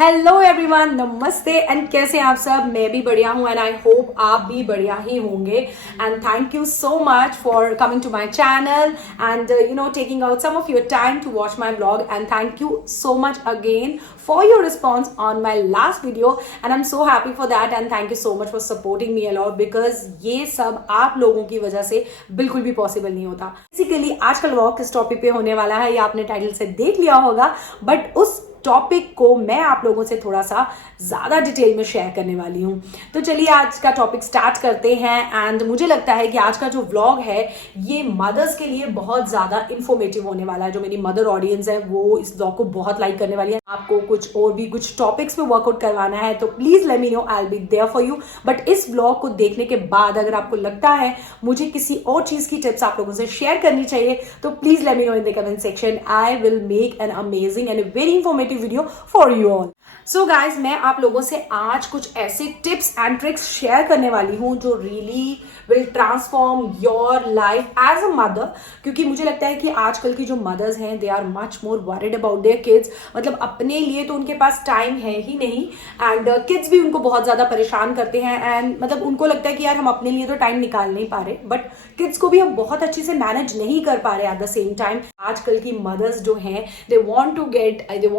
Hello everyone, नमस्ते and कैसे हैं आप सब। मैं भी बढ़िया हूं एंड आई होप आप भी बढ़िया ही होंगे। And thank you so much for coming to my channel and taking out some of your time to watch my vlog. And thank you so much again for your response on my last video and I'm so happy for that and thank you so much for supporting me a lot because ये सब आप लोगों की वजह से बिल्कुल भी possible नहीं होता। बेसिकली आज का व्लॉग किस टॉपिक पे होने वाला है ये आपने टाइटल से देख लिया होगा, बट उस टॉपिक को मैं आप लोगों से थोड़ा सा ज्यादा डिटेल में शेयर करने वाली हूँ। तो चलिए आज का टॉपिक स्टार्ट करते हैं। एंड मुझे लगता है कि आज का जो व्लॉग है ये मदर्स के लिए बहुत ज्यादा इंफॉर्मेटिव होने वाला है। जो मेरी मदर ऑडियंस है वो इस व्लॉग को बहुत लाइक करने वाली है। आपको कुछ और भी कुछ टॉपिक्स पे वर्कआउट करवाना है तो please let me know, I will be there for you. But इस व्लॉग को देखने के बाद अगर आपको लगता है मुझे किसी और चीज की टिप्स आप लोगों से शेयर करनी चाहिए तो please let me no in the comment section. I will make an amazing and very informative video for you all. So guys, मैं आप लोगों से आज कुछ ऐसे टिप्स एंड ट्रिक्स शेयर करने वाली हूं जो really will transform your life as a mother. क्योंकि मुझे लगता है कि आजकल की जो मदर्स हैं they are much more worried about their kids. मतलब अपने लिए तो उनके पास टाइम है ही नहीं एंड किड्स भी उनको बहुत ज्यादा परेशान करते हैं। एंड मतलब उनको लगता है कि यार हम अपने लिए तो टाइम निकाल नहीं पा रहे, बट किड्स को भी हम बहुत अच्छे से मैनेज नहीं कर पा रहे एट द सेम टाइम। आजकल की मदर्स जो हैं they want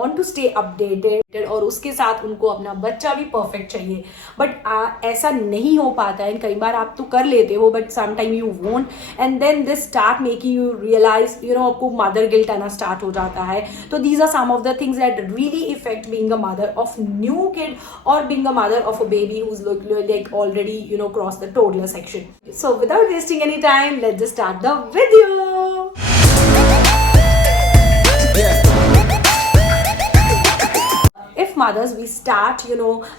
to stay updated और उसके साथ उनको अपना बच्चा भी परफेक्ट चाहिए। बट ऐसा नहीं हो पाता है। कई बार आप तो कर लेते हो but some time you won't and then this start making you realize आपको मदर गिल्ट आना स्टार्ट हो जाता है। तो these are some of the things that really affect being a mother of new kid और being a mother of a baby who is like already cross the toddler section. So without wasting any time, let's just start the video. If mothers we start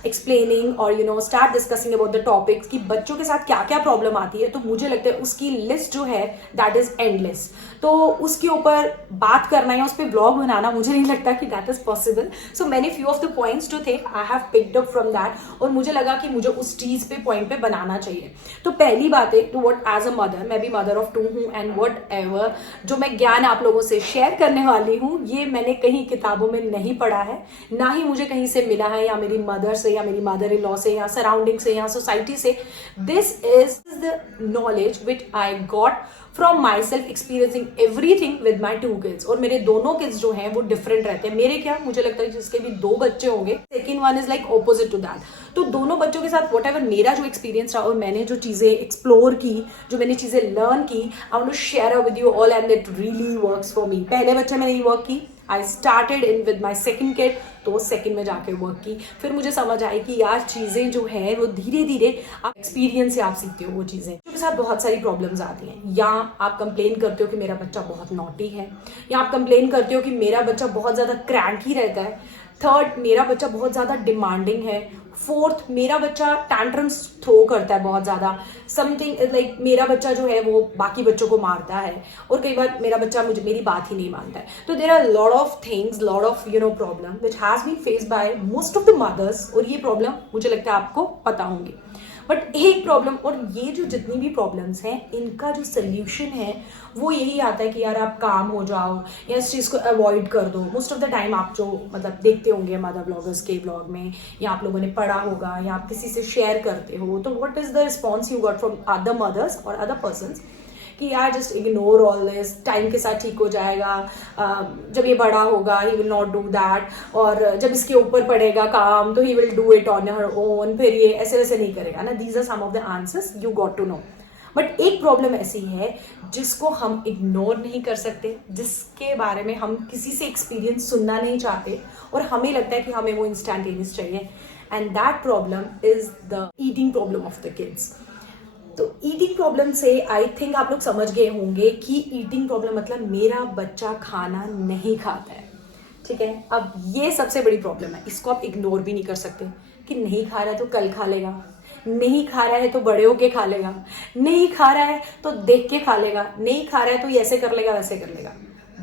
explaining or start discussing about the topics कि बच्चों के साथ क्या क्या problem आती है, तो मुझे लगता है उसकी लिस्ट जो है दैट इज एंडलेस। तो उसके ऊपर बात करना या उस पर ब्लॉग बनाना मुझे नहीं लगता कि दैट इज पॉसिबल। सो मैंने few of the points to think I have picked up from that और मुझे लगा कि मुझे उस चीज पे पॉइंट पे बनाना चाहिए। तो पहली बात है, to what as a mother, मैं भी मदर ऑफ 2 हूँ एंड व्हाट एवर जो मैं ज्ञान आप लोगों से शेयर करने वाली हूँ ये मैंने कहीं किताबों में नहीं पढ़ा है, ना ही मुझे कहीं से मिला है, या मेरी मदर से या मेरी मदर इन लॉ से या सराउंडिंग से या सोसाइटी से। This is the knowledge which I got from my self experiencing everything with my 2 kids. और मेरे दोनों किड्स जो हैं वो डिफरेंट रहते हैं। मेरे क्या, मुझे लगता है जिसके भी 2 बच्चे होंगे, second one is like opposite to that. तो दोनों बच्चों के साथ वट एवर मेरा जो एक्सपीरियंस रहा और मैंने जो चीजें एक्सप्लोर की, जो मैंने चीजें लर्न की, I want to share with you all and it really works for me. पहले बच्चे मैंने ये वर्क की, I started in with my second kid, तो सेकेंड में जाके वर्क की। फिर मुझे समझ आई कि यार चीजें जो है वो धीरे धीरे आप एक्सपीरियंस से आप सीखते हो वो चीजें। उसके साथ बहुत सारी प्रॉब्लम्स आती हैं। या आप कंप्लेन करते हो कि मेरा बच्चा बहुत नॉटी है, या आप कंप्लेन करते हो कि मेरा बच्चा बहुत ज्यादा क्रैंकी रहता है। थर्ड, मेरा बच्चा बहुत ज्यादा डिमांडिंग है। फोर्थ, मेरा बच्चा टैंट्रम्स थ्रो करता है बहुत ज्यादा। समथिंग लाइक मेरा बच्चा जो है वो बाकी बच्चों को मारता है, और कई बार मेरा बच्चा मेरी बात ही नहीं मानता है। तो there are lot of things, lot of problem which has been faced by most of the mothers. और ये प्रॉब्लम मुझे लगता है आपको पता होंगी। बट एक प्रॉब्लम, और ये जो जितनी भी प्रॉब्लम्स हैं इनका जो सोल्यूशन है वो यही आता है कि यार आप काम हो जाओ या इस चीज़ को अवॉइड कर दो। मोस्ट ऑफ द टाइम आप जो मतलब देखते होंगे मदर ब्लॉगर्स के ब्लॉग में, या आप लोगों ने पढ़ा होगा या आप किसी से शेयर करते हो, तो what is the response you got from other mothers और अदर पर्सन्स कि यार just ignore all this, time के साथ ठीक हो जाएगा, जब ये बड़ा होगा he will not do that, और जब इसके ऊपर पड़ेगा काम तो he will do it on her own, फिर ये ऐसे वैसे नहीं करेगा ना। These are some of the answers you got to know. But एक प्रॉब्लम ऐसी है जिसको हम इग्नोर नहीं कर सकते, जिसके बारे में हम किसी से एक्सपीरियंस सुनना नहीं चाहते और हमें लगता है कि हमें वो इंस्टेंटेनियस चाहिए, and that problem is the eating problem of the kids. तो ईटिंग प्रॉब्लम से आई थिंक आप लोग समझ गए होंगे कि ईटिंग प्रॉब्लम मतलब मेरा बच्चा खाना नहीं खाता है। ठीक है, अब ये सबसे बड़ी प्रॉब्लम है, इसको आप इग्नोर भी नहीं कर सकते कि नहीं खा रहा है तो कल खा लेगा, नहीं खा रहा है तो बड़े होके खा लेगा, नहीं खा रहा है तो देख के खा लेगा, नहीं खा रहा है तो ये ऐसे कर लेगा वैसे कर लेगा।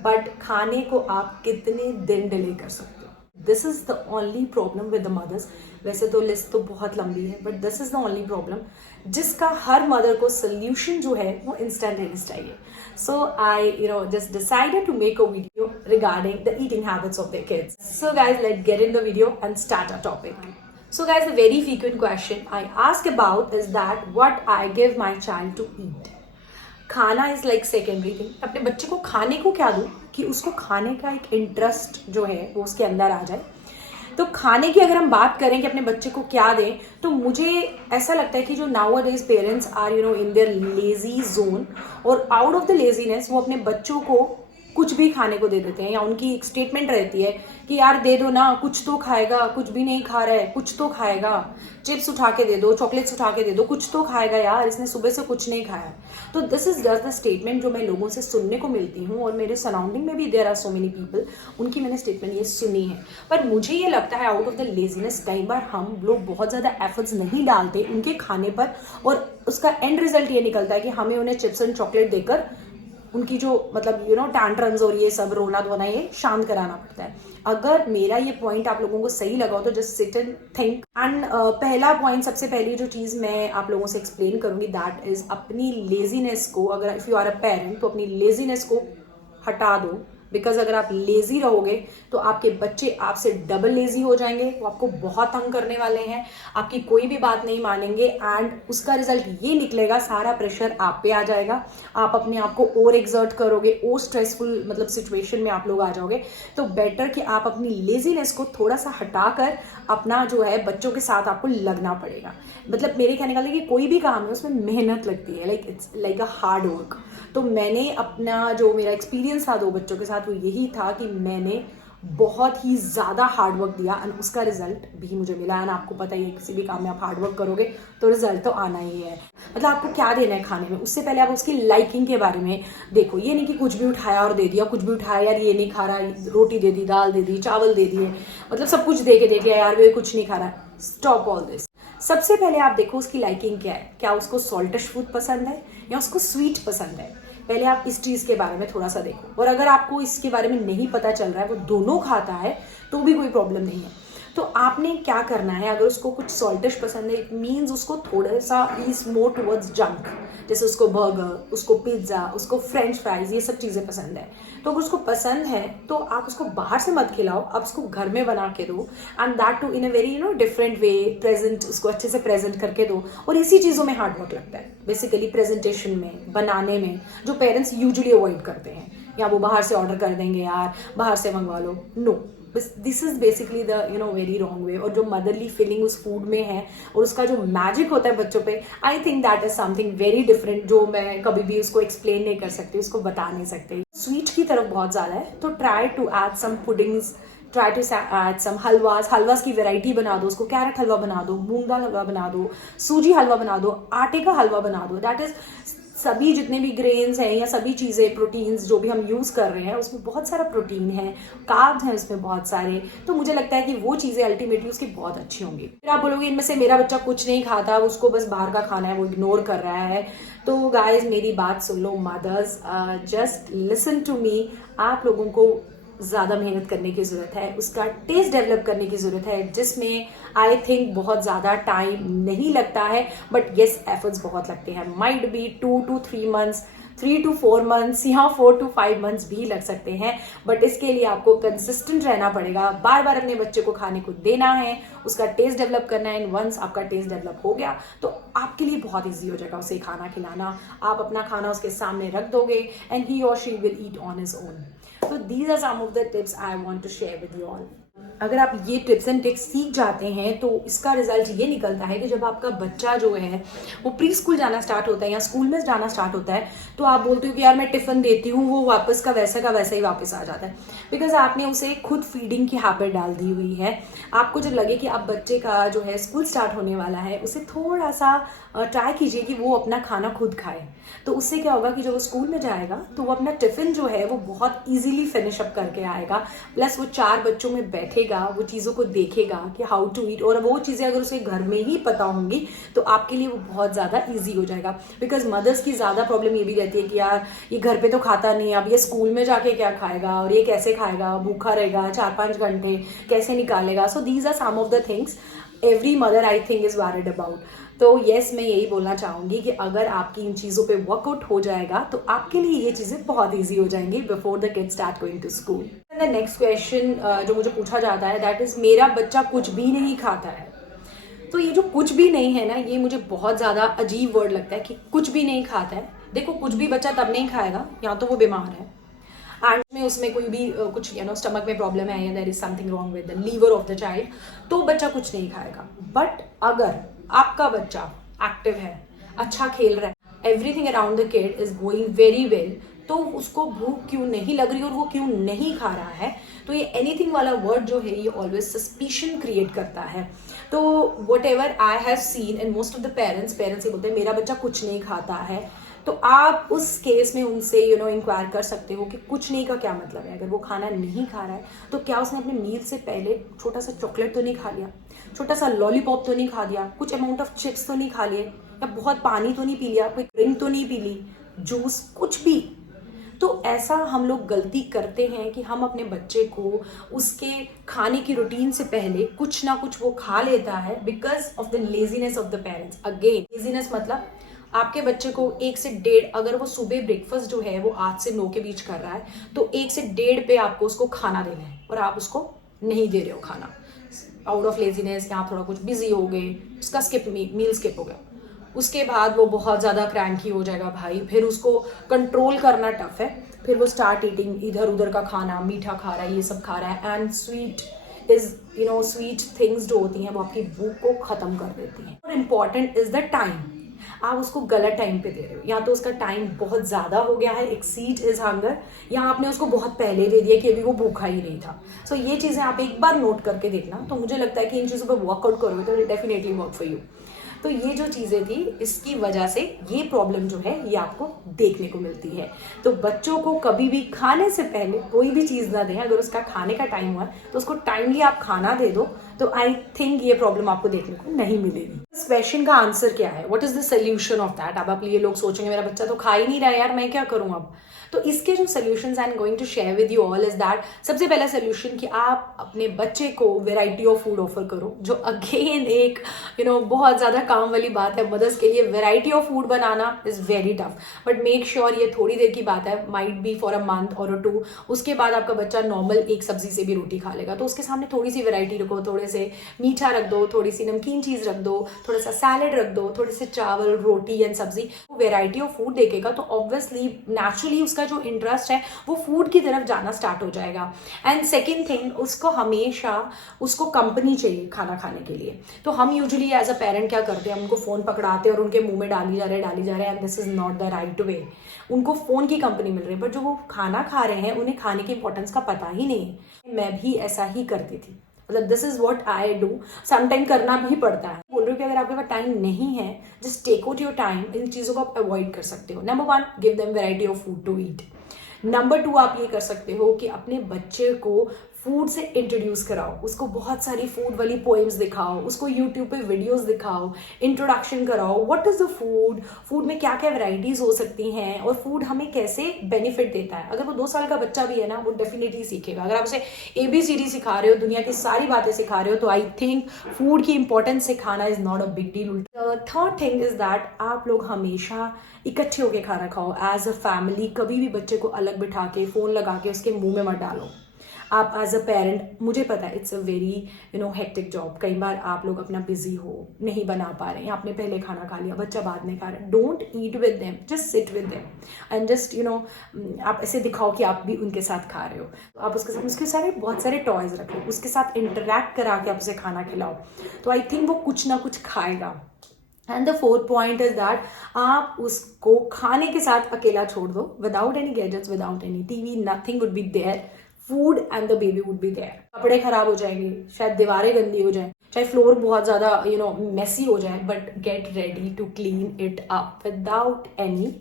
बट खाने को आप कितने दिन डिले कर सकते हो? This is the only problem with the mothers. वैसे तो लिस्ट तो बहुत लंबी है, but this is the only problem जिसका हर मदर को सोल्यूशन जो है वो इंस्टेंटेनियस चाहिए। सो आई just decided to make a video regarding the eating habits of their kids. So guys, let's get in the video and start our topic. So guys, the very frequent question I ask about is that what I give my child to eat. खाना is like secondary thing. अपने बच्चे को खाने को क्या दूँ कि उसको खाने का एक इंटरेस्ट जो है वो उसके अंदर आ जाए। तो खाने की अगर हम बात करें कि अपने बच्चे को क्या दें, तो मुझे ऐसा लगता है कि जो now days parents are in their lazy zone, और आउट ऑफ द लेजीनेस वो अपने बच्चों को कुछ भी खाने को दे देते हैं, या उनकी एक स्टेटमेंट रहती है कि यार दे दो ना, कुछ तो खाएगा, कुछ भी नहीं खा रहा है, कुछ तो खाएगा, चिप्स उठा के दे दो, चॉकलेट्स उठा के दे दो, कुछ तो खाएगा यार, इसने सुबह से कुछ नहीं खाया। तो this is just the statement जो मैं लोगों से सुनने को मिलती हूँ, और मेरे सराउंडिंग में भी there are so many people, उनकी मैंने स्टेटमेंट ये सुनी है। पर मुझे ये लगता है आउट ऑफ द लेजीनेस कई बार हम लोग बहुत ज़्यादा एफर्ट्स नहीं डालते उनके खाने पर, और उसका एंड रिजल्ट ये निकलता है कि हमें उन्हें चिप्स एंड चॉकलेट देकर उनकी जो मतलब टैंट्रम्स और ये सब रोना धोना ये शांत कराना पड़ता है। अगर मेरा ये पॉइंट आप लोगों को सही लगा हो तो just sit and think. And पहला पॉइंट, सबसे पहली जो चीज़ मैं आप लोगों से एक्सप्लेन करूंगी, दैट इज अपनी लेजीनेस को, अगर if you are a parent, तो अपनी लेजीनेस को हटा दो। बिकॉज अगर आप लेजी रहोगे तो आपके बच्चे आपसे डबल लेजी हो जाएंगे, वो आपको बहुत तंग करने वाले हैं, आपकी कोई भी बात नहीं मानेंगे, एंड उसका रिजल्ट ये निकलेगा सारा प्रेशर आप पे आ जाएगा, आप अपने आप को और एक्सर्ट करोगे, और स्ट्रेसफुल मतलब सिचुएशन में आप लोग आ जाओगे। तो बेटर कि आप अपनी लेजीनेस को थोड़ा सा हटाकर अपना जो है बच्चों के साथ आपको लगना पड़ेगा। मतलब मेरे कहने का कि कोई भी काम है उसमें मेहनत लगती है, like it's like a hard work. तो मैंने अपना जो मेरा एक्सपीरियंस था 2 बच्चों के साथ वो यही था कि मैंने बहुत ही ज़्यादा हार्ड वर्क दिया, एंड उसका रिजल्ट भी मुझे मिला। एंड आपको पता ही है किसी भी काम में आप हार्ड वर्क करोगे तो रिजल्ट तो आना ही है। मतलब आपको क्या देना है खाने में, उससे पहले आप उसकी लाइकिंग के बारे में देखो। ये नहीं कि कुछ भी उठाया और दे दिया, कुछ भी उठाया यार ये नहीं खा रहा, रोटी दे दी, दाल दे दी, चावल दे दिए, मतलब सब कुछ दे के देख लिया यार वे कुछ नहीं खा रहा। Stop all this. सबसे पहले आप देखो उसकी लाइकिंग क्या है, क्या उसको सॉल्टिश फूड पसंद है या उसको स्वीट पसंद है। पहले आप इस चीज़ के बारे में थोड़ा सा देखो, और अगर आपको इसके बारे में नहीं पता चल रहा है, वो दोनों खाता है, तो भी कोई प्रॉब्लम नहीं है। तो आपने क्या करना है, अगर उसको कुछ सॉल्टिश पसंद है, इट मीन्स उसको थोड़ा सा ईज मोर टुवर्ड्स जंक, जैसे उसको बर्गर, उसको पिज्ज़ा, उसको फ्रेंच फ्राइज, ये सब चीज़ें पसंद है। तो अगर उसको पसंद है तो आप उसको बाहर से मत खिलाओ, आप उसको घर में बना के दो, and that too in a very different way, present, उसको अच्छे से प्रेजेंट करके दो। और इसी चीज़ों में हार्ड वर्क लगता है बेसिकली, प्रेजेंटेशन में, बनाने में, जो पेरेंट्स यूजुअली अवॉइड करते हैं, या वो बाहर से ऑर्डर कर देंगे यार बाहर से मंगवा लो। No, this is basically the very wrong way. और जो मदरली फीलिंग उस फूड में है और उसका जो मैजिक होता है बच्चों पे, I think that is something very different, जो मैं कभी भी उसको एक्सप्लेन नहीं कर सकती, उसको बता नहीं सकती। स्वीट की तरफ बहुत ज़्यादा है, तो try to add some puddings, try to add some halwas की वेराइटी बना दो उसको, कैरेट हलवा बना दो, मूंग दाल हलवा बना दो, सूजी हलवा बना दो, आटे का हलवा बना दो। दैट इज सभी जितने भी ग्रेन्स हैं या सभी चीज़ें, प्रोटीन्स जो भी हम यूज़ कर रहे हैं उसमें बहुत सारा प्रोटीन है, कार्ब्स हैं उसमें बहुत सारे। तो मुझे लगता है कि वो चीज़ें अल्टीमेटली उसकी बहुत अच्छी होंगी। फिर आप बोलोगे इनमें से मेरा बच्चा कुछ नहीं खाता, उसको बस बाहर का खाना है, वो इग्नोर कर रहा है। तो गाइज मेरी बात सुन लो mothers, just listen to me. आप लोगों को ज़्यादा मेहनत करने की ज़रूरत है, उसका टेस्ट डेवलप करने की ज़रूरत है, जिसमें आई थिंक बहुत ज़्यादा टाइम नहीं लगता है, बट येस एफर्ट्स बहुत लगते हैं। Might be 2 to 3 months, 3 to 4 months या 4 to 5 months भी लग सकते हैं, बट इसके लिए आपको कंसिस्टेंट रहना पड़ेगा, बार बार अपने बच्चे को खाने को देना है, उसका टेस्ट डेवलप करना है। एंड वंस आपका टेस्ट डेवलप हो गया तो आपके लिए बहुत ईजी हो जाएगा उसे खाना खिलाना। आप अपना खाना उसके सामने रख दोगे एंड ही और she will eat on his own. So these are some of the tips I want to share with you all. अगर आप ये टिप्स एंड ट्रिक्स सीख जाते हैं तो इसका रिजल्ट ये निकलता है कि जब आपका बच्चा जो है वो प्री स्कूल जाना स्टार्ट होता है या स्कूल में जाना स्टार्ट होता है, तो आप बोलते हो कि यार मैं टिफिन देती हूँ, वो वापस का वैसा ही वापस आ जाता है, बिकॉज आपने उसे खुद फीडिंग की हैबिट डाल दी हुई है। आपको जब लगे कि आप बच्चे का जो है स्कूल स्टार्ट होने वाला है, उसे थोड़ा सा ट्राई कीजिए कि वो अपना खाना खुद खाए। तो उससे क्या होगा कि जब वो स्कूल में जाएगा तो वो अपना टिफिन जो है वो बहुत इजीली फिनिश अप करके आएगा, प्लस वो 4 बच्चों में बैठ बैठेगा, वो चीज़ों को देखेगा कि हाउ टू ईट, और वो चीज़ें अगर उसे घर में ही पता होंगी तो आपके लिए वो बहुत ज़्यादा ईजी हो जाएगा। बिकॉज मदर्स की ज़्यादा प्रॉब्लम ये भी रहती है कि यार ये घर पे तो खाता नहीं, अब ये स्कूल में जाके क्या खाएगा, और ये कैसे खाएगा, भूखा रहेगा 4-5 घंटे, कैसे निकालेगा। So these are some of the things every mother I think is worried about. तो येस, मैं यही बोलना चाहूँगी कि अगर आपकी इन चीज़ों पे वर्कआउट हो जाएगा तो आपके लिए ये चीज़ें बहुत ईजी हो जाएंगी before the kid start going to school. The next question जो मुझे पूछा जाता है दैट इज़ मेरा बच्चा कुछ भी नहीं खाता है। तो ये जो कुछ भी नहीं है ना, ये मुझे बहुत ज़्यादा अजीब वर्ड लगता है कि कुछ भी नहीं खाता है। देखो, कुछ भी बच्चा तब नहीं खाएगा या तो वो बीमार है एंड में उसमें कोई भी कुछ स्टमक में प्रॉब्लम है या there is something wrong with the liver of the child, तो बच्चा कुछ नहीं खाएगा। बट अगर आपका बच्चा एक्टिव है, अच्छा खेल रहा है, everything around the kid is going very well, तो उसको भूख क्यों नहीं लग रही और वो क्यों नहीं खा रहा है, तो ये एनीथिंग वाला वर्ड जो है ये ऑलवेज सस्पिशन क्रिएट करता है। तो what ever I have seen in most of the parents ये बोलते हैं मेरा बच्चा कुछ नहीं खाता है। तो आप उस केस में उनसे इंक्वायर कर सकते हो कि कुछ नहीं का क्या मतलब है। अगर वो खाना नहीं खा रहा है तो क्या उसने अपने मील से पहले छोटा सा चॉकलेट तो नहीं खा लिया, छोटा सा लॉलीपॉप तो नहीं खा लिया, कुछ अमाउंट ऑफ चिप्स तो नहीं खा लिए, या बहुत पानी तो नहीं पी लिया, कोई ड्रिंक तो नहीं पी ली, जूस, कुछ भी। तो ऐसा हम लोग गलती करते हैं कि हम अपने बच्चे को उसके खाने की रूटीन से पहले कुछ ना कुछ वो खा लेता है because of the laziness of the parents. Again, laziness मतलब आपके बच्चे को 1 से 1.5, अगर वो सुबह ब्रेकफास्ट जो है वो 8 से 9 के बीच कर रहा है तो 1 से 1.5 पे आपको उसको खाना देना है और आप उसको नहीं दे रहे हो खाना, आउट ऑफ लेजीनेस, या आप थोड़ा कुछ बिजी हो गए, उसका मील स्किप हो गया। उसके बाद वो बहुत ज़्यादा क्रैंकी हो जाएगा भाई, फिर उसको कंट्रोल करना टफ है, फिर वो स्टार्ट ईटिंग इधर उधर का खाना, मीठा खा रहा है, ये सब खा रहा है, एंड स्वीट स्वीट थिंग्स जो होती हैं वो आपकी भूख को ख़त्म कर देती हैं। और इम्पॉर्टेंट इज़ द टाइम। आप उसको गलत टाइम पे दे रहे हो, या तो उसका टाइम बहुत ज़्यादा हो गया है, एक्सीड इज हंगर, या आपने उसको बहुत पहले दे दिया कि अभी वो भूखा ही नहीं था। सो ये चीज़ें आप एक बार नोट करके देखना, तो मुझे लगता है कि इन चीज़ों पर वर्कआउट करोगे तो डेफिनेटली वर्क फॉर यू। तो ये जो चीज़ें थी, इसकी वजह से ये प्रॉब्लम जो है ये आपको देखने को मिलती है। तो बच्चों को कभी भी खाने से पहले कोई भी चीज़ ना दें। अगर उसका खाने का टाइम हुआ तो उसको टाइमली आप खाना दे दो, तो आई थिंक ये प्रॉब्लम आपको देखने को नहीं मिलेगी। इस क्वेश्चन का आंसर क्या है, what is the solution of that. अब आप ये लोग सोचेंगे मेरा बच्चा तो खा ही नहीं रहा यार, मैं क्या करूँ अब। तो इसके जो solutions I am going to share with you all is that, सबसे पहला सोल्यूशन कि आप अपने बच्चे को वेराइटी ऑफ फूड ऑफर करो, जो अगेन एक बहुत ज़्यादा काम वाली बात है। मदर्स के लिए variety of food banana is very tough, but make sure ये थोड़ी देर की बात है, might be for a month और 2। उसके बाद आपका बच्चा नॉर्मल एक सब्जी से भी रोटी खा लेगा, तो उसके सामने थोड़ी सी वेराइटी रखो, थोड़े से मीठा रख दो, थोड़ी सी नमकीन चीज़ रख दो, थोड़ा सा सैलेड रख दो, थोड़े से चावल, रोटी एंड सब्जी। वेराइटी ऑफ फूड देखेगा तो ऑब्वियसली नेचुरली उसका जो इंटरेस्ट है वो फूड की तरफ जाना स्टार्ट हो जाएगा। एंड सेकेंड थिंग, उसको हमेशा उसको कंपनी चाहिए खाना खाने के लिए। तो हम यूजुअली एज अ पेरेंट क्या करते हैं, उनको फ़ोन पकड़ाते हैं और उनके मुंह में डाली जा रहे हैं, and this is not the right way. उनको फ़ोन की कंपनी मिल रही है, बट जो वो खाना खा रहे हैं उन्हें खाने की इंपॉर्टेंस का पता ही नहीं है। मैं भी ऐसा ही करती थी, मतलब this is what I do, sometime करना भी पड़ता है। बोल रही हूँ कि अगर आपके पास टाइम नहीं है, just take out your time, इन चीज़ों को आप अवॉइड कर सकते हो। Number 1, give them variety of food to eat. Number 2, आप ये कर सकते हो कि अपने बच्चे को फूड से इंट्रोड्यूस कराओ, उसको बहुत सारी फूड वाली पोएम्स दिखाओ, उसको यूट्यूब पे वीडियोस दिखाओ, इंट्रोडक्शन कराओ, what is the food, food में क्या क्या वैरायटीज हो सकती हैं और फूड हमें कैसे बेनिफिट देता है। अगर वो 2 साल का बच्चा भी है ना, वो डेफिनेटली सीखेगा। अगर आप उसे ABCD सिखा रहे हो, दुनिया की सारी बातें सिखा रहे हो, तो आई थिंक फूड की इंपॉर्टेंस सिखाना is not a big deal. Third thing is that आप लोग हमेशा इकट्ठे होकर खाना खाओ एज अ फैमिली। कभी भी बच्चे को अलग बिठा के फ़ोन लगा के उसके मुंह में मत डालो। आप एज अ पेरेंट, मुझे पता है it's a very hectic job, कई बार आप लोग अपना बिजी हो, नहीं बना पा रहे हैं, आपने पहले खाना खा लिया, बच्चा बाद में खा रहा है। Don't eat with them, just sit with them and just आप ऐसे दिखाओ कि आप भी उनके साथ खा रहे हो। तो आप उसके सारे बहुत सारे टॉयज रखो, उसके साथ इंटरेक्ट करा के आप उसे खाना खिलाओ, तो आई थिंक वो कुछ ना कुछ खाएगा। And the fourth point is that आप उसको खाने के साथ अकेला छोड़ दो, without any gadgets, without any TV, nothing would be there, food and the baby would be there. कपड़े खराब हो जाएंगे, शायद दीवारें गंदी हो जाए, चाहे फ्लोर बहुत ज्यादा मेसी हो जाए, but get ready to clean it up without any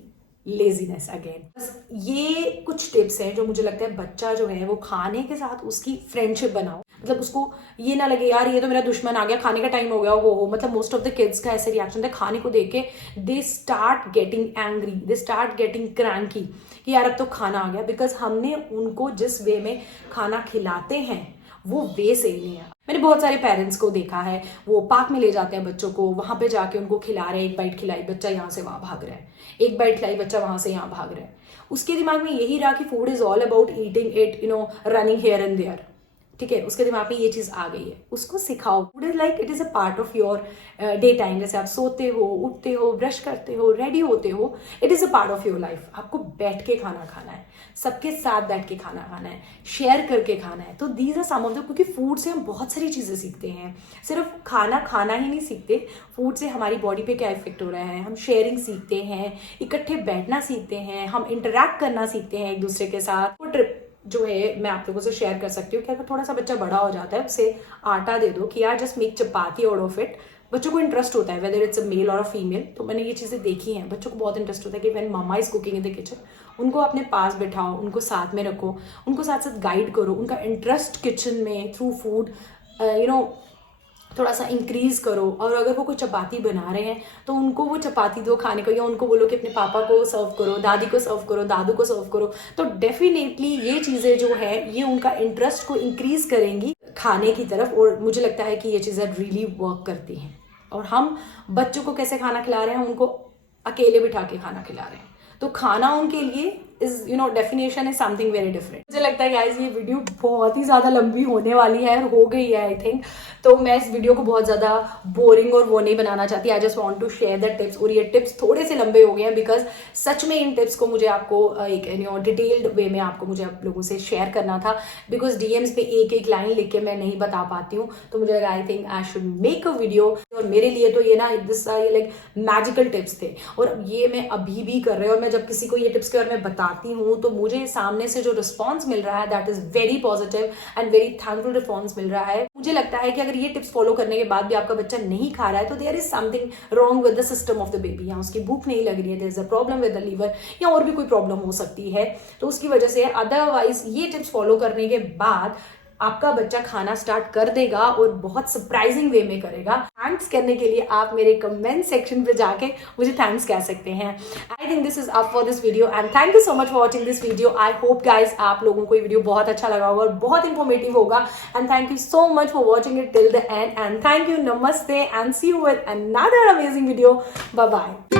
laziness. Again ये कुछ टिप्स हैं जो मुझे लगता है बच्चा जो है वो खाने के साथ उसकी फ्रेंडशिप बनाओ, मतलब उसको ये ना लगे यार ये तो मेरा दुश्मन आ गया, खाने का टाइम हो गया, हो मतलब मोस्ट ऑफ द किड्स का ऐसे रिएक्शन था खाने को देख के, they start getting angry, they start getting cranky कि यार अब तो खाना आ गया, बिकॉज हमने उनको जिस वे में खाना खिलाते हैं वो वे सही नहीं है। मैंने बहुत सारे पेरेंट्स को देखा है, वो पार्क में ले जाते हैं बच्चों को, वहां पे जाके उनको खिला रहे हैं, एक बाइट खिलाई बच्चा यहाँ से वहां भाग रहा है, एक बाइट खिलाई बच्चा वहां से यहाँ भाग रहा है। उसके दिमाग में यही रहा कि food is all about eating it, running here and there. ठीक है, उसके दिमाग में ये चीज आ गई है, उसको सिखाओ food is like it is a part of your day time. जैसे आप सोते हो, उठते हो, ब्रश करते हो, रेडी होते हो, it is a part of your life. आपको बैठ के खाना खाना है, सबके साथ बैठ के खाना खाना है, शेयर करके खाना है। तो these are some of the, क्योंकि फूड से हम बहुत सारी चीजें सीखते हैं, सिर्फ खाना खाना ही नहीं सीखते, फूड से हमारी बॉडी पे क्या इफेक्ट हो रहा है, हम शेयरिंग सीखते हैं, इकट्ठे बैठना सीखते हैं, हम इंटरेक्ट करना सीखते हैं एक दूसरे के साथ। वो ट्रिप जो है मैं आप लोगों से शेयर कर सकती हूँ कि अगर थोड़ा सा बच्चा बड़ा हो जाता है, उसे आटा दे दो कि यार just make chapati out of it. बच्चों को इंटरेस्ट होता है वेदर इट्स अ मेल और अ फीमेल। तो मैंने ये चीजें देखी हैं, बच्चों को बहुत इंटरेस्ट होता है कि when mama is cooking in the kitchen, उनको अपने पास बैठाओ, उनको साथ में रखो, उनको साथ साथ गाइड करो, उनका इंटरेस्ट किचन में थ्रू फूड थोड़ा सा इंक्रीज करो। और अगर वो कोई चपाती बना रहे हैं तो उनको वो चपाती दो खाने को, या उनको बोलो कि अपने पापा को सर्व करो, दादी को सर्व करो, दादू को सर्व करो। तो डेफिनेटली ये चीज़ें जो है ये उनका इंटरेस्ट को इंक्रीज करेंगी खाने की तरफ, और मुझे लगता है कि ये चीज़ें रियली वर्क करती हैं। और हम बच्चों को कैसे खाना खिला रहे हैं, उनको अकेले बिठा के खाना खिला रहे हैं, तो खाना उनके लिए is definition is something very different. मुझे लगता है गाइस ये वीडियो बहुत ही ज्यादा लंबी होने वाली है, और हो गई है आई थिंक। तो मैं इस वीडियो को बहुत ज्यादा बोरिंग और वो नहीं बनाना चाहती। I just want to share the tips, और ये टिप्स थोड़े से लंबे हो गए हैं बिकॉज सच में इन टिप्स को मुझे आपको एक डिटेल्ड वे में आपको मुझे आप लोगों से शेयर करना था, बिकॉज डीएम्स पे एक एक लाइन लिख के मैं नहीं बता पाती हूँ। तो मुझे लगा I think I should make a video. और मेरे लिए तो ये ना दिस लाइक मैजिकल टिप्स थे, और ये मैं अभी भी कर रही हूँ। और मैं जब किसी को ये टिप्स के बारे में बताती हूँ तो मुझे सामने से जो रिस्पॉन्स मिल रहा है that is very positive and very thankful response मिल रहा है। मुझे लगता है कि अगर ये टिप्स फॉलो करने के बाद भी आपका बच्चा नहीं खा रहा है तो there is something wrong with the system of the baby, या उसकी भूख नहीं लग रही है, there is a problem with the liver, या और भी कोई प्रॉब्लम हो सकती है, तो उसकी वजह से। अदरवाइज ये टिप्स फॉलो करने के बाद आपका बच्चा खाना स्टार्ट कर देगा, और बहुत सरप्राइजिंग वे में करेगा। थैंक्स करने के लिए आप मेरे कमेंट सेक्शन पे जाके मुझे थैंक्स कह सकते हैं। I think this is up for this video, and thank you so much for watching this video. I hope guys आप लोगों को ये वीडियो बहुत अच्छा लगा होगा और बहुत इंफॉर्मेटिव होगा, and thank you so much for watching it till the end, and thank you, नमस्ते, and see you with another amazing video. Bye bye.